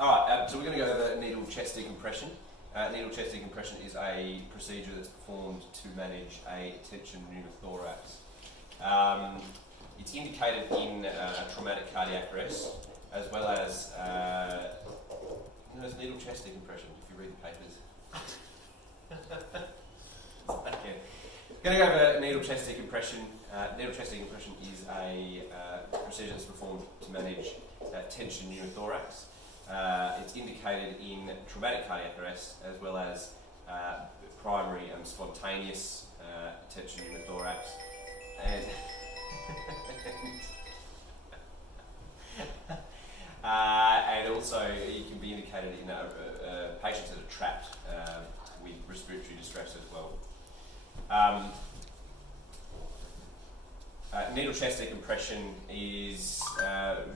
Alright, so we're going to go over needle chest decompression. Needle chest decompression is a procedure that's performed to manage a tension pneumothorax. It's indicated in traumatic cardiac arrest, as well as needle chest decompression, if you read the papers. Okay. Going to go over needle chest decompression. Needle chest decompression is a procedure that's performed to manage tension pneumothorax. It's indicated in traumatic cardiac arrest as well as primary and spontaneous tension pneumothorax, and also it can be indicated in patients that are trapped with respiratory distress as well. Needle chest decompression is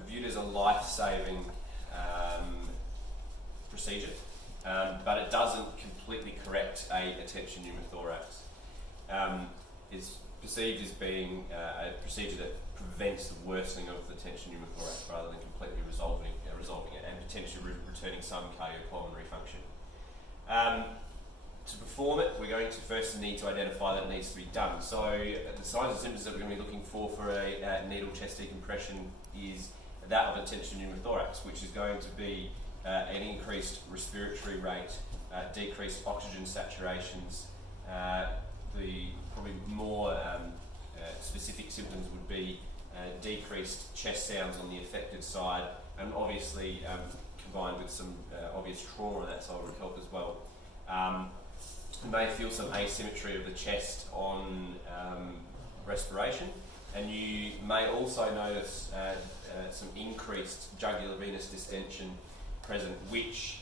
viewed as a life-saving procedure, but it doesn't completely correct a tension pneumothorax. It's perceived as being a procedure that prevents the worsening of the tension pneumothorax rather than completely resolving it and potentially returning some cardiopulmonary function. To perform it, we're going to first need to identify that it needs to be done. So the signs and symptoms that we're going to be looking for a needle chest decompression is that of a tension pneumothorax, which is going to be an increased respiratory rate, decreased oxygen saturations. The probably more specific symptoms would be decreased chest sounds on the affected side, and obviously combined with some obvious trauma on that side would help as well. You may feel some asymmetry of the chest on respiration, and you may also notice some increased jugular venous distension present, which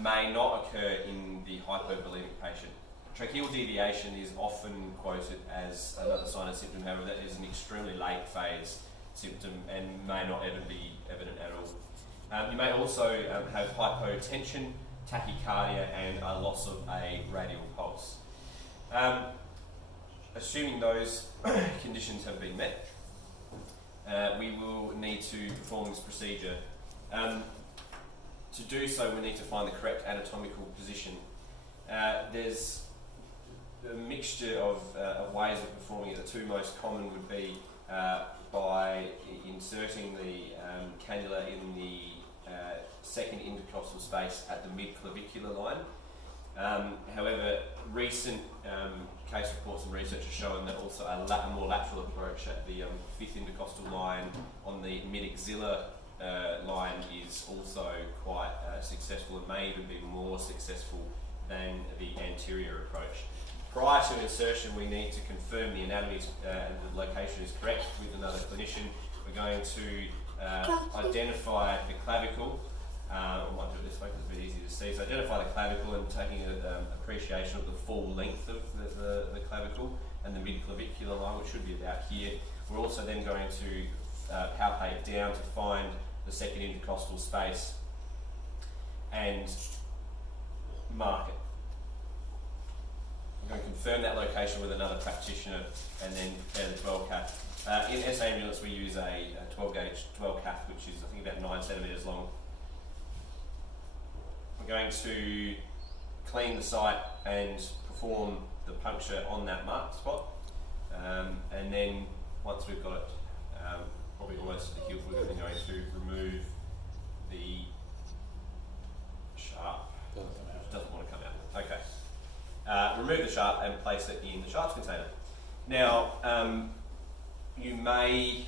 may not occur in the hypovolemic patient. Tracheal deviation is often quoted as another sign and symptom, however that is an extremely late phase symptom and may not ever be evident at all. You may also have hypotension, tachycardia and a loss of a radial pulse. Assuming those conditions have been met, we will need to perform this procedure. To do so, we need to find the correct anatomical position. There's a mixture of ways of performing it. The two most common would be by inserting the cannula in the second intercostal space at the mid-clavicular line. However, recent case reports and research have shown that also a more lateral approach at the fifth intercostal line on the mid-axillar line is also quite successful and may even be more successful than the anterior approach. Prior to insertion, we need to confirm the anatomy and the location is correct with another clinician. We're going to identify the clavicle. I might do it this way because it's a bit easier to see. So identify the clavicle and taking an appreciation of the full length of the clavicle and the mid-clavicular line, which should be about here. We're also then going to palpate down to find the second intercostal space and mark it. I'm going to confirm that location with another practitioner and then prepare the 12 cath. In SA ambulance we use a 12 gauge 12 cath, which is I think about 9 centimetres long. I'm going to clean the site and perform the puncture on that marked spot, and then once we've got it probably almost to the heel, we're then going to remove the sharp, which doesn't want to come out. Okay. Remove the sharp and place it in the sharps container. Now, you may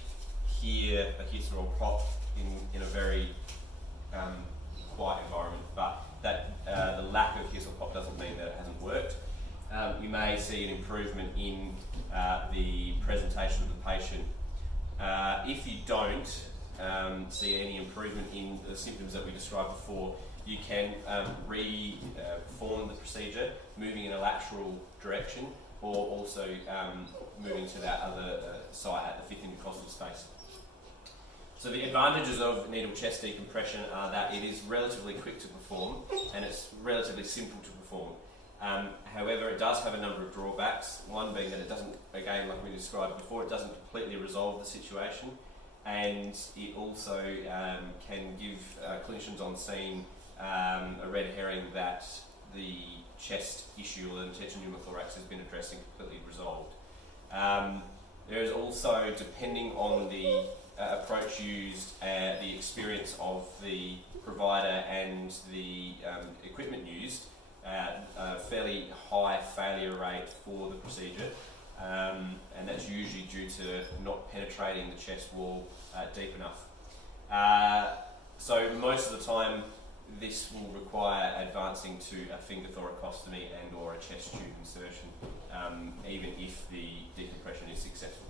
hear a hiss or a pop in a very quiet environment, but that the lack of hiss or pop doesn't mean that it hasn't worked. You may see an improvement in the presentation of the patient. If you don't see any improvement in the symptoms that we described before, you can perform the procedure moving in a lateral direction, or also moving to that other site at the fifth intercostal space. So the advantages of needle chest decompression are that it is relatively quick to perform and it's relatively simple to perform. However, it does have a number of drawbacks, one being that it doesn't, again like we described before, it doesn't completely resolve the situation. and it also can give clinicians on scene a red herring that the chest issue or the intention pneumothorax has been addressed and completely resolved. There is also, depending on the approach used, the experience of the provider and the equipment used, a fairly high failure rate for the procedure, and that's usually due to not penetrating the chest wall deep enough. So most of the time this will require advancing to a finger thoracostomy and or a chest tube insertion, even if the decompression is successful.